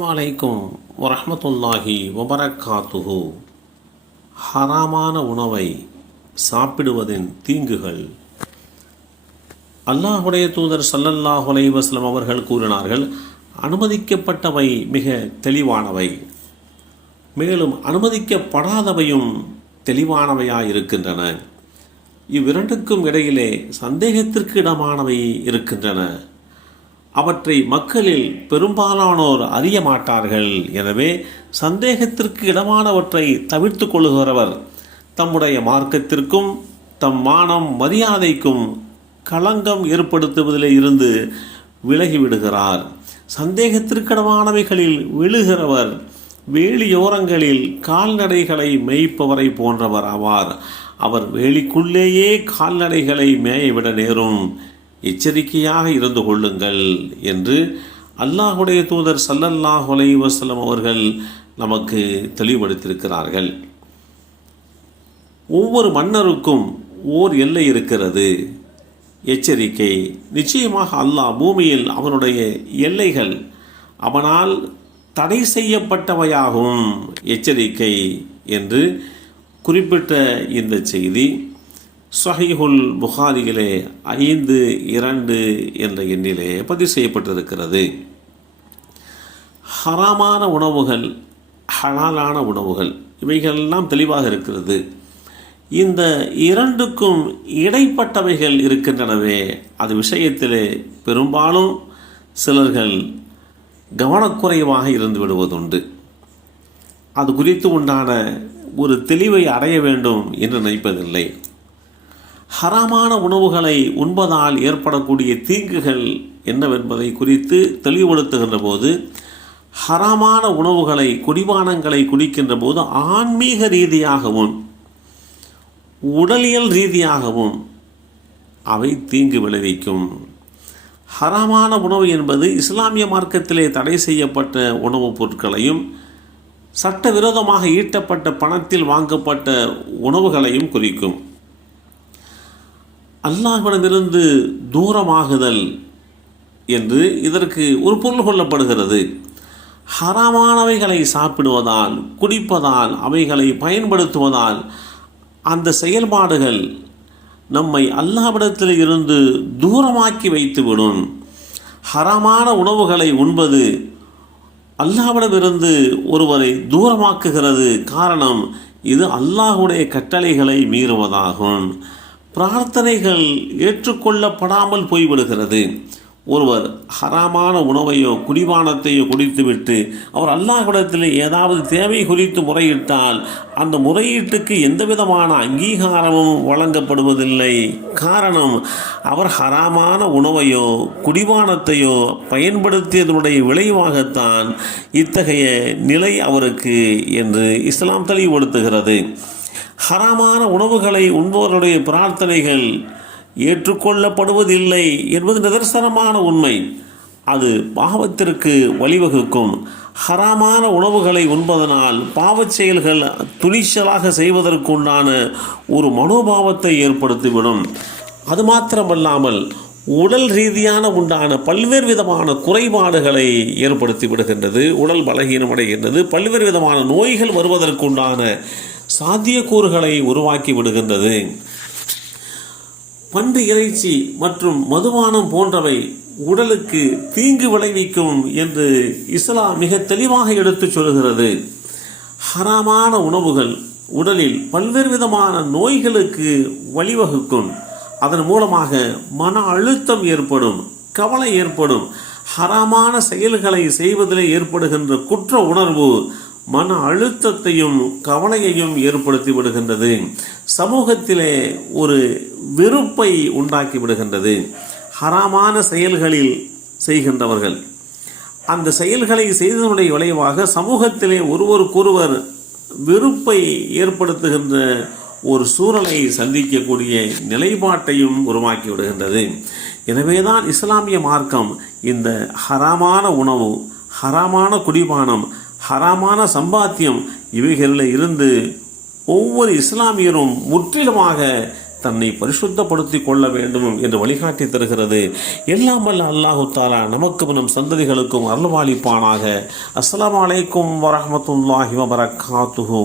அஸ்லாம் வலைக்கும் வரமத்துல்லாஹி வபரக்காத்துஹு. ஹராமான உணவை சாப்பிடுவதின் தீங்குகள். அல்லாஹுடைய தூதர் சல்லல்லாஹ் அலைவாஸ்லம் அவர்கள் கூறினார்கள் அனுமதிக்கப்பட்டவை மிக தெளிவானவை. மேலும் அனுமதிக்கப்படாதவையும் தெளிவானவையாயிருக்கின்றன. இவ்விரண்டுக்கும் இடையிலே சந்தேகத்திற்கு இடமானவை இருக்கின்றன. அவற்றை மக்களில் பெரும்பாலானோர் அறிய மாட்டார்கள். எனவே சந்தேகத்திற்கு இடமானவற்றை தவிர்த்து கொள்கிறவர் தம்முடைய மார்க்கத்திற்கும் தம் மானம் மரியாதைக்கும் களங்கம் ஏற்படுத்துவதிலே இருந்து விலகிவிடுகிறார். சந்தேகத்திற்கிடமானவைகளில் விழுகிறவர். வேலியோரங்களில் கால்நடைகளை மேய்ப்பவரை போன்றவர் ஆவார். அவர் வேலிக்குள்ளேயே கால்நடைகளை மேயவிட நேரும். எச்சரிக்கையாக இருந்து கொள்ளுங்கள் என்று அல்லாஹுடைய தூதர் சல்லல்லாஹ் அலைஹி அவர்கள் நமக்கு தெளிவுபடுத்தியிருக்கிறார்கள். ஒவ்வொரு மன்னருக்கும் ஓர் எல்லை இருக்கிறது. எச்சரிக்கை. நிச்சயமாக அல்லாஹ் பூமியில் அவனுடைய எல்லைகள் அவனால் தடை செய்யப்பட்டவையாகும். எச்சரிக்கை என்று குறிப்பிட்ட இந்த செய்தி. சஹீஹுல் புகாரியிலே ஐந்து இரண்டு என்ற எண்ணிலே பதிவு செய்யப்பட்டிருக்கிறது. ஹராமான உணவுகள் ஹலாலான உணவுகள் இவைகளெல்லாம் தெளிவாக இருக்கிறது. இந்த இரண்டுக்கும் இடைப்பட்டவைகள் இருக்கின்றனவே அது விஷயத்திலே பெரும்பாலும் சிலர்கள் கவனக்குறைவாக இருந்து விடுவதுண்டு. அது குறித்து உண்டான ஒரு தெளிவை அடைய வேண்டும் என்று நினைப்பதில்லை. ஹராமான உணவுகளை உண்பதால் ஏற்படக்கூடிய தீங்குகள் என்னவென்பதை குறித்து தெளிவுபடுத்துகின்ற போது ஹராமான உணவுகளை குடிபானங்களை குடிக்கின்ற போது ஆன்மீக ரீதியாகவும் உடலியல் ரீதியாகவும் அவை தீங்கு விளைவிக்கும். ஹராமான உணவு என்பது இஸ்லாமிய மார்க்கத்திலே தடை செய்யப்பட்ட உணவுப் பொருட்களையும் சட்டவிரோதமாக ஈட்டப்பட்ட பணத்தில் வாங்கப்பட்ட உணவுகளையும் குறிக்கும். அல்லாஹ்விடமிருந்து தூரமாகுதல் என்று இதற்கு ஒரு பொருள் கொள்ளப்படுகிறது. ஹராமானவைகளை சாப்பிடுவதால் குடிப்பதால் அவைகளை பயன்படுத்துவதால் அந்த செயல்பாடுகள் நம்மை அல்லாவிடத்தில் இருந்து தூரமாக்கி வைத்துவிடும். ஹராமான உணவுகளை உண்பது அல்லாவிடமிருந்து ஒருவரை தூரமாக்குகிறது. காரணம் இது அல்லாஹுடைய கட்டளைகளை மீறுவதாகும். பிரார்த்தனைகள் ஏற்றுக்கொள்ளப்படாமல் போய்விடுகிறது. ஒருவர் ஹராமான உணவையோ குடிவானத்தையோ குடித்துவிட்டு அவர் அல்லாஹ்விடத்தில் ஏதாவது தேவை குறித்து முறையிட்டால் அந்த முறையீட்டுக்கு எந்த விதமான அங்கீகாரமும் வழங்கப்படுவதில்லை. காரணம் அவர் ஹராமான உணவையோ குடிவானத்தையோ பயன்படுத்தியதனுடைய விளைவாகத்தான் இத்தகைய நிலை அவருக்கு என்று இஸ்லாம் தெளிவுபடுத்துகிறது. ஹராமான உணவுகளை உண்பவர்களுடைய பிரார்த்தனைகள் ஏற்றுக்கொள்ளப்படுவதில்லை என்பது நிதர்சனமான உண்மை. அது பாவத்திற்கு வழிவகுக்கும். ஹராமான உணவுகளை உண்பதனால் பாவச் செயல்கள் துணிச்சலாக செய்வதற்குண்டான ஒரு மனோபாவத்தை ஏற்படுத்திவிடும். அது மாத்திரமல்லாமல் உடல் ரீதியான உண்டான பல்வேறு விதமான குறைபாடுகளை ஏற்படுத்தி விடுகின்றது உடல் பலகீனமடைகின்றது. பல்வேறு விதமான நோய்கள் வருவதற்குண்டான சாத்தியக்கூறுகளை உருவாக்கி விடுகின்றது. பண்டு இறைச்சி மற்றும் மதுபானம் போன்றவை உடலுக்கு தீங்கு விளைவிக்கும் என்று இஸ்லாம் மிக தெளிவாக எடுத்துச் சொல்கிறது. ஹராமான உணவுகள் உடலில் பல்வேறு விதமான நோய்களுக்கு வழிவகுக்கும். அதன் மூலமாக மன அழுத்தம் ஏற்படும் கவலை ஏற்படும் ஹராமான செயல்களை செய்வதிலே ஏற்படுகின்ற குற்ற உணர்வு மன அழுத்தத்தையும் கவலையையும் ஏற்படுத்தி விடுகின்றது. சமூகத்திலே ஒரு வெறுப்பை உண்டாக்கி விடுகின்றது. ஹராமான செயல்களில் செய்கின்றவர்கள். அந்த செயல்களை செய்ததனுடைய விளைவாக சமூகத்திலே ஒருவருக்கொருவர் வெறுப்பை ஏற்படுத்துகின்ற ஒரு சூழலை சந்திக்கக்கூடிய நிலைப்பாட்டையும் உருவாக்கி விடுகின்றது. எனவேதான் இஸ்லாமிய மார்க்கம் இந்த ஹராமான உணவு ஹராமான குடிபானம் ஹராமான சம்பாத்தியம் இவைகளில் இருந்து ஒவ்வொரு இஸ்லாமியரும் முற்றிலுமாக தன்னை பரிசுத்தப்படுத்தி கொள்ள வேண்டும் என்று வழிகாட்டி தருகிறது. எல்லாம் வல்ல அல்லாஹு தாலா நமக்கும் நம் சந்ததிகளுக்கும் அருள்வாளிப்பானாக. அஸ்லாம் அலைக்கும் வரமத்துல்லாஹி வபரகாத்துஹு.